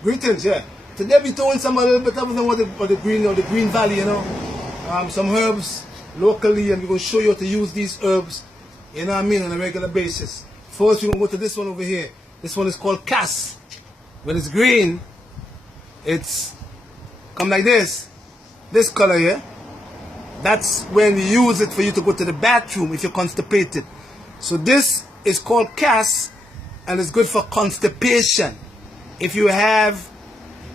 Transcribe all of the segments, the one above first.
Greetings, yeah. Today we doing some a little bit of the green valley, you know. Some herbs locally, and we're gonna show you how to use these herbs, you know what I mean, on a regular basis. First we're gonna go to this one over here. This one is called Cass. When it's green, it's come like this color here. That's when you use it for you to go to the bathroom if you're constipated. So this is called Cass, and it's good for constipation. If you have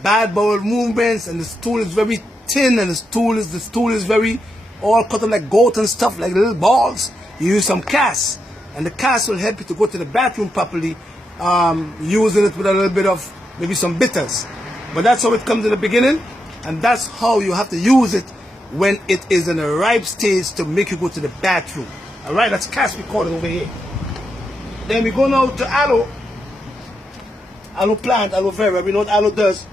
bad bowel movements and the stool is very thin and the stool is very all cut up like goat and stuff, like little balls, you use some Cass, and the Cass will help you to go to the bathroom properly, using it with a little bit of maybe some bitters. But that's how it comes in the beginning, and that's how you have to use it when it is in a ripe stage to make you go to the bathroom. Alright, that's Cass we call it over here. Then we go now to aloe. Aloe plant, aloe vera. We know what aloe does.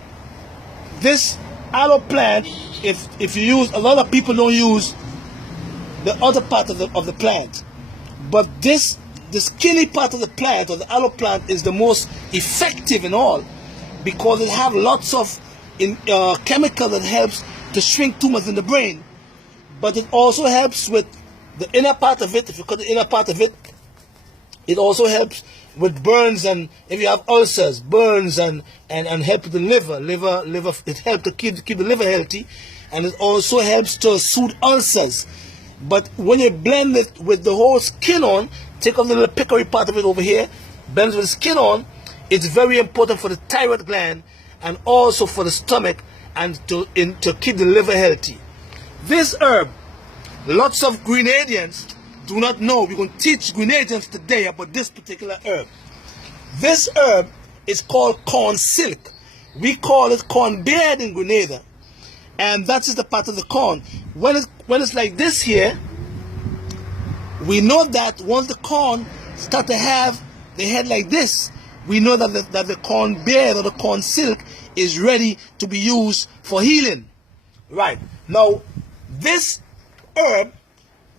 This aloe plant, if you use, a lot of people don't use the other part of the plant, but the skinny part of the plant, or the aloe plant, is the most effective in all, because it have lots of chemical that helps to shrink tumors in the brain. But it also helps with the inner part of it. If you cut the inner part of it, it also helps with burns, and if you have ulcers, burns, and help with the liver, it helps to keep the liver healthy, and it also helps to soothe ulcers. But when you blend it with the whole skin on, take off the little pickery part of it over here, blend it with the skin on, it's very important for the thyroid gland and also for the stomach, and to keep the liver healthy. This herb, lots of Grenadians do not know. We're going to teach Grenadians today about this particular herb. This herb is called corn silk. We call it corn beard in Grenada, and that is the part of the corn. When it's like this here, we know that once the corn start to have the head like this, we know that the corn beard or the corn silk is ready to be used for healing. Right now, this herb,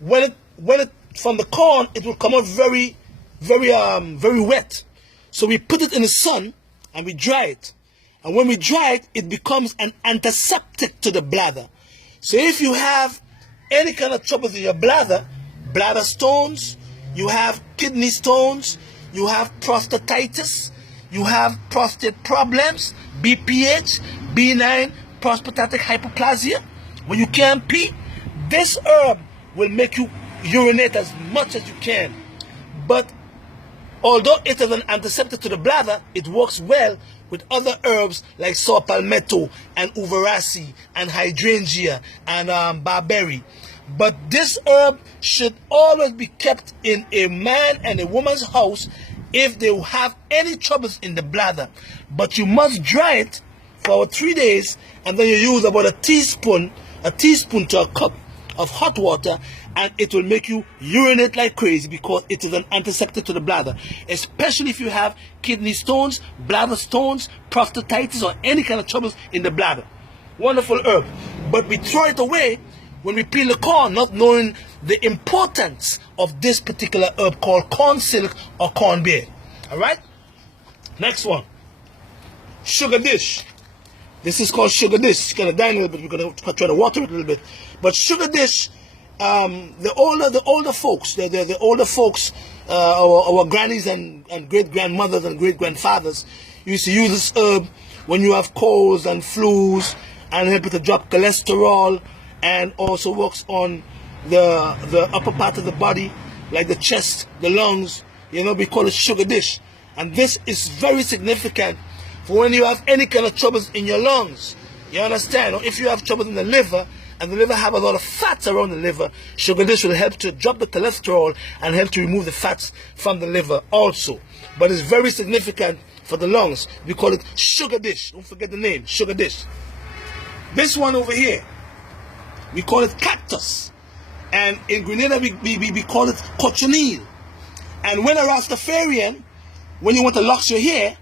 when it from the corn, it will come out very wet. So we put it in the sun and we dry it. And when we dry it, it becomes an antiseptic to the bladder. So if you have any kind of troubles in your bladder stones, you have kidney stones, you have prostatitis, you have prostate problems, BPH, benign prostatic hyperplasia, when you can't pee, this herb will make you urinate as much as you can. But although it is an antiseptic to the bladder, it works well with other herbs like saw palmetto and uvarasi and hydrangea and barberry. But this herb should always be kept in a man and a woman's house if they have any troubles in the bladder. But you must dry it for 3 days, and then you use about a teaspoon to a cup of hot water, and it will make you urinate like crazy, because it is an antiseptic to the bladder, especially if you have kidney stones, bladder stones, prostatitis, or any kind of troubles in the bladder. Wonderful herb. But we throw it away when we peel the corn, not knowing the importance of this particular herb called corn silk or corn beard. Alright? Next one. Sugar dish. This is called sugar dish. It's going to die a little bit. We're going to try to water it a little bit. But sugar dish, the older folks, our grannies and great grandmothers and great grandfathers used to use this herb when you have colds and flus, and help it to drop cholesterol, and also works on the upper part of the body, like the chest, the lungs. You know, we call it sugar dish, and this is very significant for when you have any kind of troubles in your lungs. You understand? Or if you have troubles in the liver, and the liver have a lot of fats around the liver, sugar dish will help to drop the cholesterol and help to remove the fats from the liver also. But it's very significant for the lungs. We call it sugar dish. Don't forget the name, sugar dish. This one over here, we call it cactus. And in Grenada, we call it cochineal. And when a Rastafarian, when you want to lock your hair,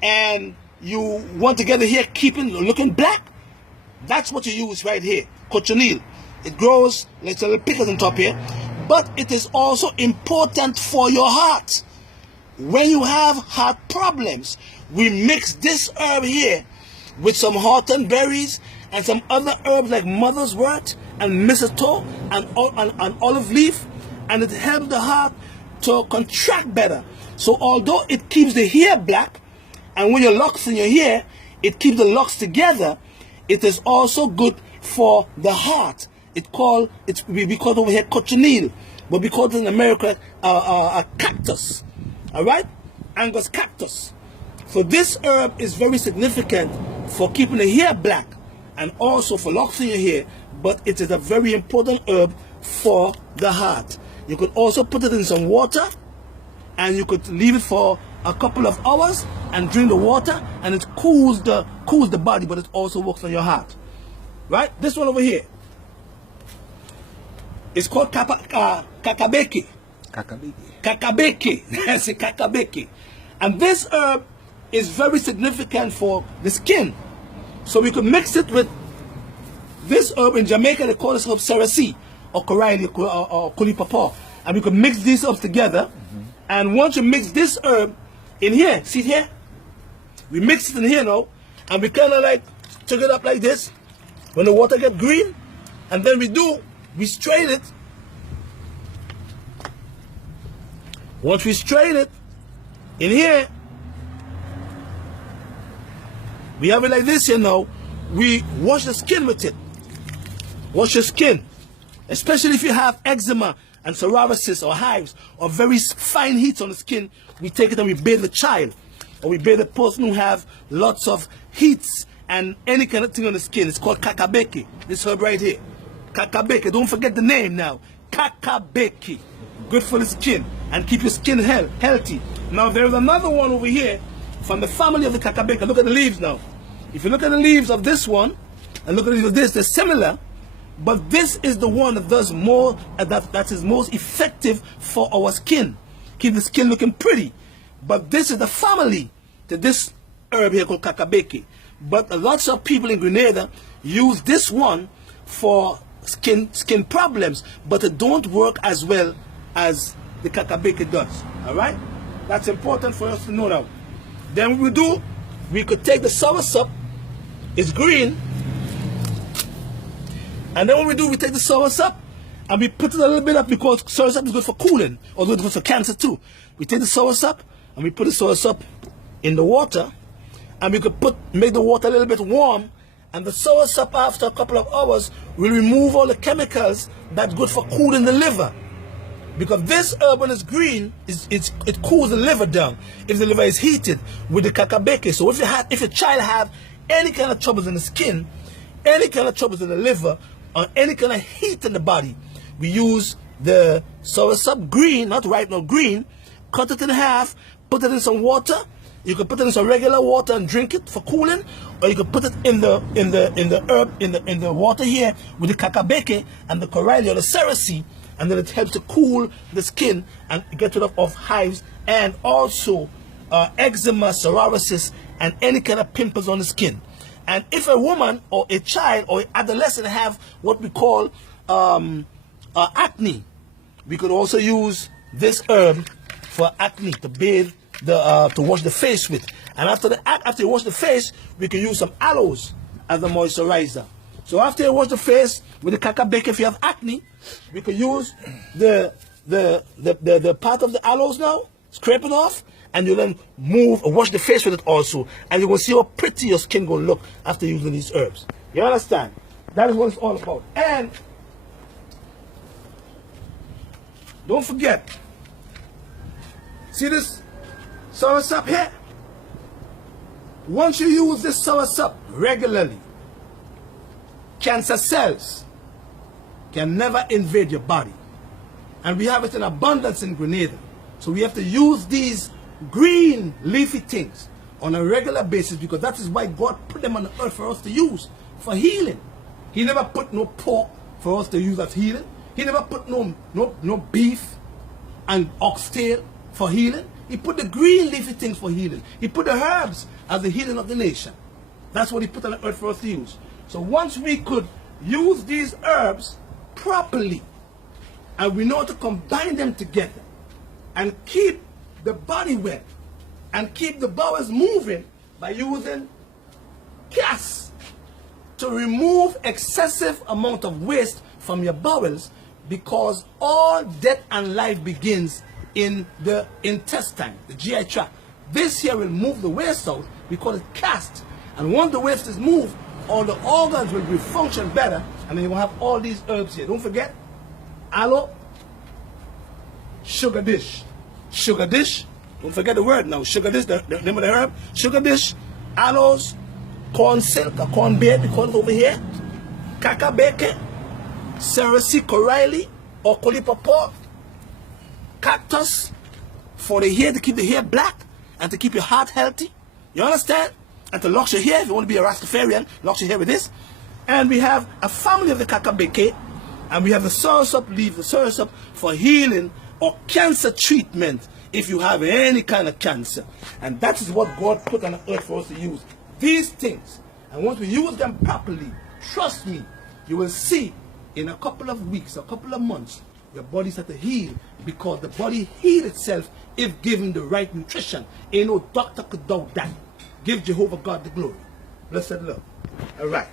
and you want to get the hair looking black, that's what you use right here, cochineal. It grows like little pickles on top here, but it is also important for your heart. When you have heart problems, we mix this herb here with some horton berries and some other herbs like mother's wort and mistletoe and olive leaf, and it helps the heart to contract better. So although it keeps the hair black, and when your locks in your hair, it keeps the locks together, it is also good for the heart. We call it over here cochineal, but we call it in America a cactus. All right, Angus cactus. So this herb is very significant for keeping the hair black and also for locks in your hair, but it is a very important herb for the heart. You could also put it in some water, and you could leave it for a couple of hours and drink the water, and it cools the body, but it also works on your heart. Right? This one over here, it's called kakabeke. Kakabeke. That's a kakabeke. And this herb is very significant for the skin. So we could mix it with this herb. In Jamaica, they call this herb serasi or coraili or kulipapa. And we could mix these herbs together. And once you mix this herb in here, see it here? We mix it in here now, and we kind of like took it up like this when the water gets green, and then we strain it. Once we strain it in here, we have it like this here now. We wash the skin with it. Wash your skin, especially if you have eczema and psoriasis or hives or very fine heats on the skin. We take it and we bathe the child, or we bathe the person who have lots of heats and any kind of thing on the skin. It's called kakabeke. This herb right here, kakabeke. Don't forget the name now, kakabeke. Good for the skin and keep your skin healthy. Now there is another one over here from the family of the kakabeke. Look at the leaves now. If you look at the leaves of this one and look at the leaves of this, they're similar. But this is the one that does more, that is most effective for our skin. Keep the skin looking pretty. But this is the family to this herb here called kakabeke. But lots of people in Grenada use this one for skin problems, but it don't work as well as the kakabeke does. All right? That's important for us to know now. Then we could take the soursop. It's green. And then what we take the soursop and we put it a little bit up, because soursop is good for cooling, although it's good for cancer too. We take the soursop and we put the soursop in the water, and we could make the water a little bit warm, and the soursop after a couple of hours will remove all the chemicals that's good for cooling the liver. Because this herb, when it's green, it cools the liver down if the liver is heated with the kakabeke. So if your child have any kind of troubles in the skin, any kind of troubles in the liver, or any kind of heat in the body, we use the soursop green, not ripe, no green, cut it in half, put it in some water. You can put it in some regular water and drink it for cooling, or you can put it in the water here with the kakabeke and the coraili or the serasi, and then it helps to cool the skin and get rid of hives and also eczema, psoriasis, and any kind of pimples on the skin. And if a woman or a child or adolescent have what we call acne, we could also use this herb for acne to bathe to wash the face with. And after you wash the face, we can use some aloes as a moisturizer. So after you wash the face with the kakabeke, if you have acne, we can use the part of the aloes now, scrape it off, and you then wash the face with it also, and you will see how pretty your skin will look after using these herbs. You understand? That is what it's all about. And don't forget, see this soursop here? Once you use this soursop regularly, cancer cells can never invade your body. And we have it in abundance in Grenada. So we have to use these green leafy things on a regular basis, because that is why God put them on the earth for us to use for healing. He never put no pork for us to use as healing. He never put no beef and oxtail for healing. He put the green leafy things for healing. He put the herbs as the healing of the nation. That's what he put on the earth for us to use. So once we could use these herbs properly, and we know how to combine them together and keep the body well, and keep the bowels moving by using Cass to remove excessive amount of waste from your bowels, because all death and life begins in the intestine, the GI tract. This here will move the waste out because it's cast. And once the waste is moved, all the organs will be function better, and then you will have all these herbs here. Don't forget, aloe, sugar dish. Sugar dish, don't forget the word now. Sugar dish, the name of the herb. Sugar dish, aloes, corn silk, or corn beard, we call it over here. Kakabeke, Cerasea coraili, or Colipapaw. Cactus, for the hair, to keep the hair black, and to keep your heart healthy. You understand? And to lock your hair, if you want to be a Rastafarian, lock your hair with this. And we have a family of the Kakabeke, and we have the soursop leaf, the soursop for healing or cancer treatment if you have any kind of cancer. And that is what God put on the earth for us to use. These things. And once we use them properly, trust me, you will see in a couple of weeks, a couple of months, your body start to heal, because the body heals itself if given the right nutrition. Ain't no doctor could doubt that. Give Jehovah God the glory. Blessed love. All right.